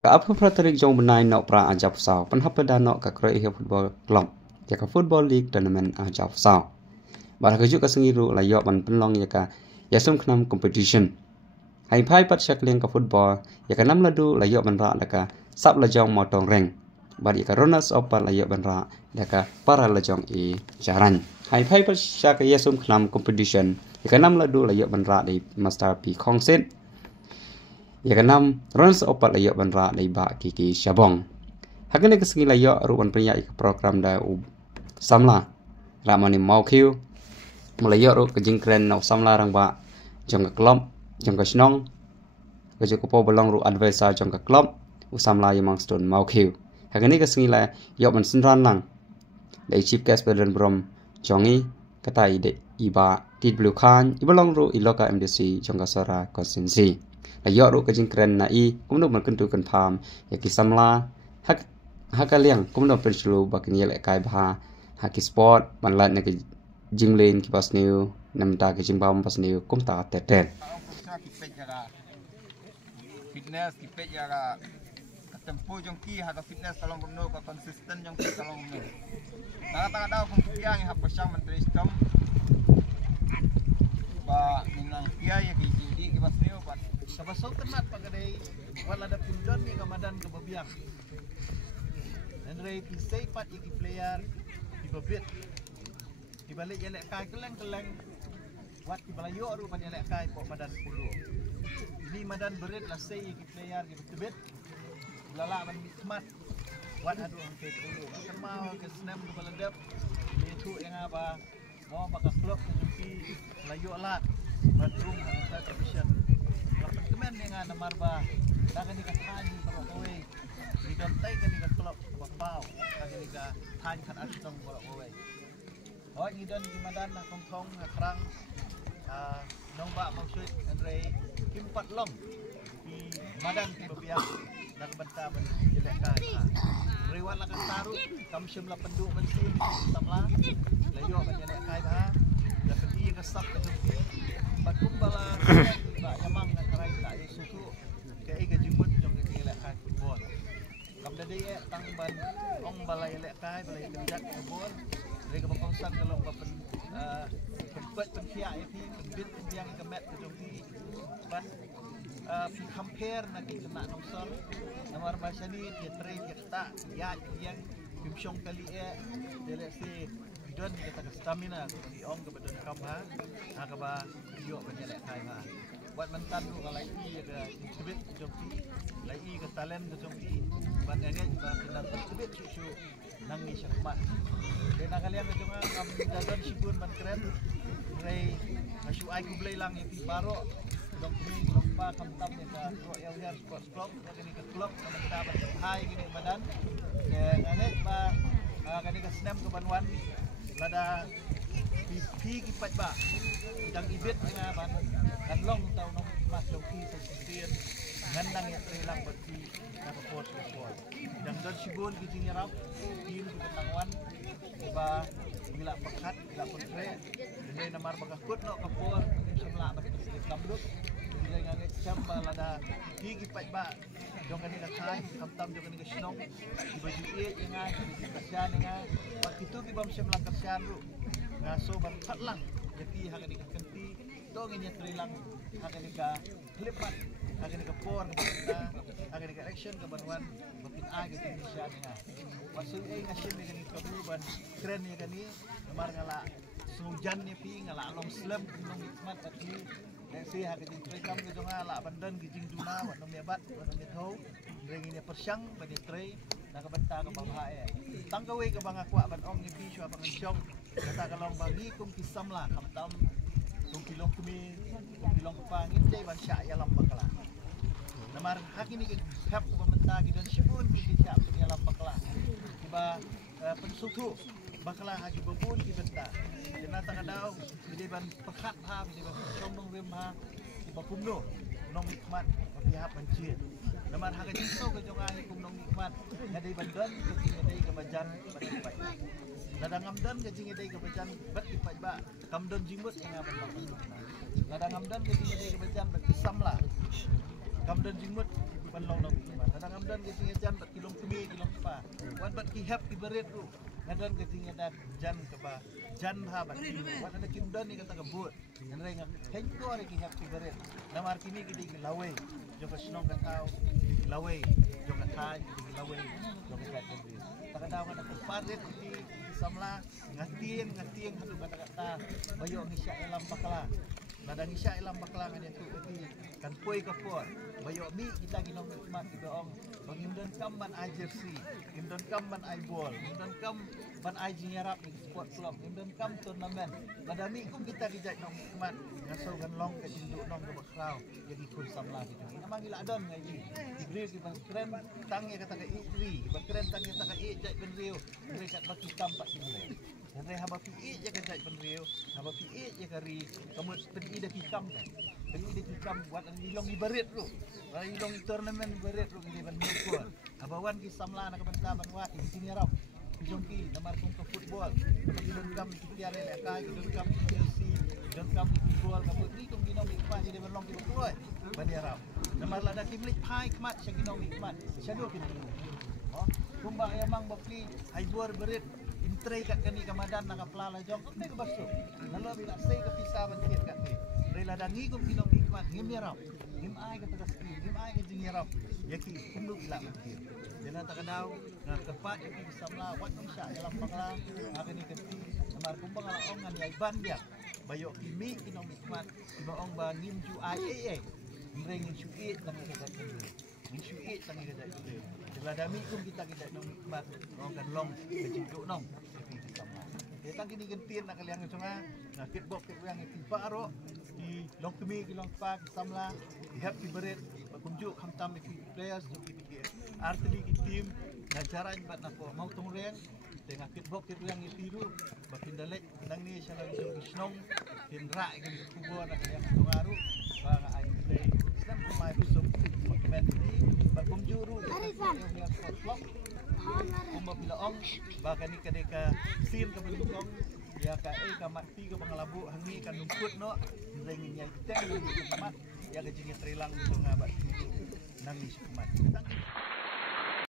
Apa praterik jong benai nok pra ajap sao penhapa nok ka kroi football club ya ka football league tournament ajap sao bara kejuk ka sengiru la yok ban penlong ya ka yasum knam competition hai phai pat syak leng ka football ya ka nam ladu la yok ban ra la ka sap la jong motong reng bar ya ka runners up la yok ban ra la ka para la jong e jaran hai phai pat syak yasum knam competition ya ka nam ladu la yok ban ra di master pi khong set ya kanam runs opat layak banra dai ba kiki syabong hakane kesengi layak ruan penyak program da samla ramani mau khiu melayak ru kejing kren nau samla rang ba jong ka klub jong ka snong ke jo ko belong ru advisor jong ka klub usamla yamang stone mau khiu hakane kesengi la yok ban sinran lang dai chief guest president brom jongi katai de iba tit blue khan ibalong ru iloka mdc jong ka sora constituency ayok ru kejing keren na i kumno man kentu kan pham ya ki samla hak liang kumno pensulu bakin yele kai bha haki sport ban lat ne ki jinglen ki pas new namta ki jimbam pas new kum ta teten fitness ki pej ya tempo jong ki ha ka fitness kalong kumno ka konsisten jong ki kalong kumno na daw kung piang ha pasang man tristom ba ninang piay ki di ki pas new ba sabasok tenat pagadai wala ada pindon ni kamadan ke babiang andre pisai pat iki player di babit di balik jelek kai keleng wat di balayo ru pan jelek kai pok madan 10 ini madan berit la sei iki player di babit lala man hikmat wat adu angke 10 kan mau ke snap ke baladap itu yang apa mau bakal klub ke layo lat badrum ha division kemen dengan namar ba dagan ni ka tani para kowe di dontai kan ni ka klub pau dagan ni ka tani kan asong para kowe hoy ni don gimadan na kongkong krang nong ba maksud andre kimpat long di madan ke biak dan benta ban jelek ka rewat la kan taru kam shimla pendu mensin samla layo kan jelek kai ba da pergi ke sap ke batum bala ba yamang na karai ta susu ke ai gajimut jong ke lek kai football kam da dei tang ban ong balai lek kai balai kenjat football rega bangkongsan kalau bapen pempet penkia iti pembit yang kemet jong ki ban compare na ki kena nongsor namar bahasa ni dia train kita ya yang bimsyong kali dele si don kita ke stamina di ong ke badan kamha ka ba yo banyak kai ha buat mentan tu kalau i ada sebit jompi lai ke talent ke jompi banyak ba pindah sebit susu nang ni syakmat dan kalian jangan am dadon sibun ban keren rei asu ai ku blai lang i baro dong ni lompa kamtam ni ka Royal Air Sports Club ni ke klub kamta ban hai gini badan ngane ba kani ke snap ke banwan lada pi ki pat ba dang ibit nga ban dan long tau nong mas jongki sesien nganang ya trelang berti na pos pos dang don sibun ki tingrap tin ki tangwan ba gila pekat gila kontre dene namar bagakut no kapor semla ba kamlut dile nga chamba lada pi ki pat ba jong kani ka kai kamtam jong kani ka snong di baju e nga di kasian nga waktu itu ki bam semla kasian ru ngaso ban patlang jadi hakani ka kenti dong ini trilang hakani ka klipat hakani ka por ka hakani ka action ka banwan bapin a ka Indonesia nga maksud ngasim ni ka buban keren ni kani namar ngala sujan ni pi ngala long slam nong hikmat pati dan si hakani trekam ke jonga la bandan gijing duna wat nom yabat wat nom thau reng ini persyang bani tre na ka banta ka bangha tangkawe ka bang akwa ban ong ni pi syo bang syong kata kalong bagi kum kisamla kamtam kum kilong kumi kilong pangin dai ban sya ya lam bakla namar hakini ke hap ko menta gi dan sibun ki sya ya lam bakla tiba pensutu bakla hagi bobun ki benta dina takadaw di ban pekat ha di ban sombong wem ha tiba kumno nong hikmat pihak pancit namar hagi so ke jonga kum nong hikmat ngadai bandan ke ngadai ke bajan batai ladang amdan ke jingidai ke bajan bat dipat ba kamdon jimut ngaban ladang amdan ke jingidai ke bajan bat samla kamdon jimut long nong ma kadang amdan ke tinga jan bat kilong kemi kilong pa wan bat ki hap ki berit ru ngadan ke tinga dak jan ke ba jan ha bat wan ada kimdan ni kata kebut ngai ngak hengko ari ki hap ki berit namar kini ki ding lawe jo ka snong ka tau lawe jo ka thai ki lawe jo ka kat berit kadang ada kepadet di samla ngatieng hadu kata bayo ngisya elam bakla nadang isya ilang baklang ada tu eti kan poi kapot bayo mi kita ginong nikmat kita ong bangimdan kam ban ai jersey imdan kam ban ai ball imdan kam ban ai jinyarap di sport club imdan kam turnamen badami kum kita dijak nong nikmat ngaso gan long ke tinduk nong ke bakrau jadi kun samla kita namang ila adon ngai ji igri ki ban keren tangnya kata ke igri ban keren tangnya kata ke ijak ben riu mereka baki tampak sini Nanti haba pi je ka jai penriu, haba pi je ka ri, kamu peni ida kikam kan. Peni ida kikam buat ilong ibarit lu. Wala ilong tournament ibarit lu ni ban mukul. Haba wan ki samla nak banta ban wa di sini rap. Jongki namar kung ke football. Kamu ilong kam tiar le kai, ilong kam Chelsea, ilong kam football, kamu ni kung ginong ikmat jadi ban long ki betul. Ban rap. Namar lada kimlik pai kmat sya ginong ikmat. Syado kin. Oh, kumba yamang bapli ai bor berit intrai kat kani kamadan nak pelala jong ne ke basu nalo bila sei ke pisah bantir kat ni rela dangi kum kinong nikmat ngim yarap ngim ai ke tegas ki ngim ai ke jing yarap yaki kumdu bila bantir jangan tak kenal na tepat yaki bisamla wat insya dalam bangla akan ni keti namar kumbang ala ong ngan yai ban dia bayo kimi kinong nikmat tiba ong ba ngim ju ai ngring ngim syuit nang ke kat ngim syuit nang ke kat Bila dami kum kita nong nikmat nong kan long kecinduk nong tapi bersama. Kita kini gentin nak kalian sungai, nak kitbok yang tiba aro di long kemi di long pak samla, di happy berit, berkunjuk hamtam di players di artili di tim, ngajaran buat napa mau tungreng, dengan kitbok yang tiru, berpindalek nang ni saya lagi snong, tinrak yang kubur nak kalian tungaru, bang ai play, sedang pemain besok, pemain ini, berkunjuru. Kumba bila ong baka ni kadeka sin ka belukong ya ka ka mati ka pangalabu hangi kan lumput no ngin nyai teng ni mat ya ka jingi trilang so ngabat nang ni kumat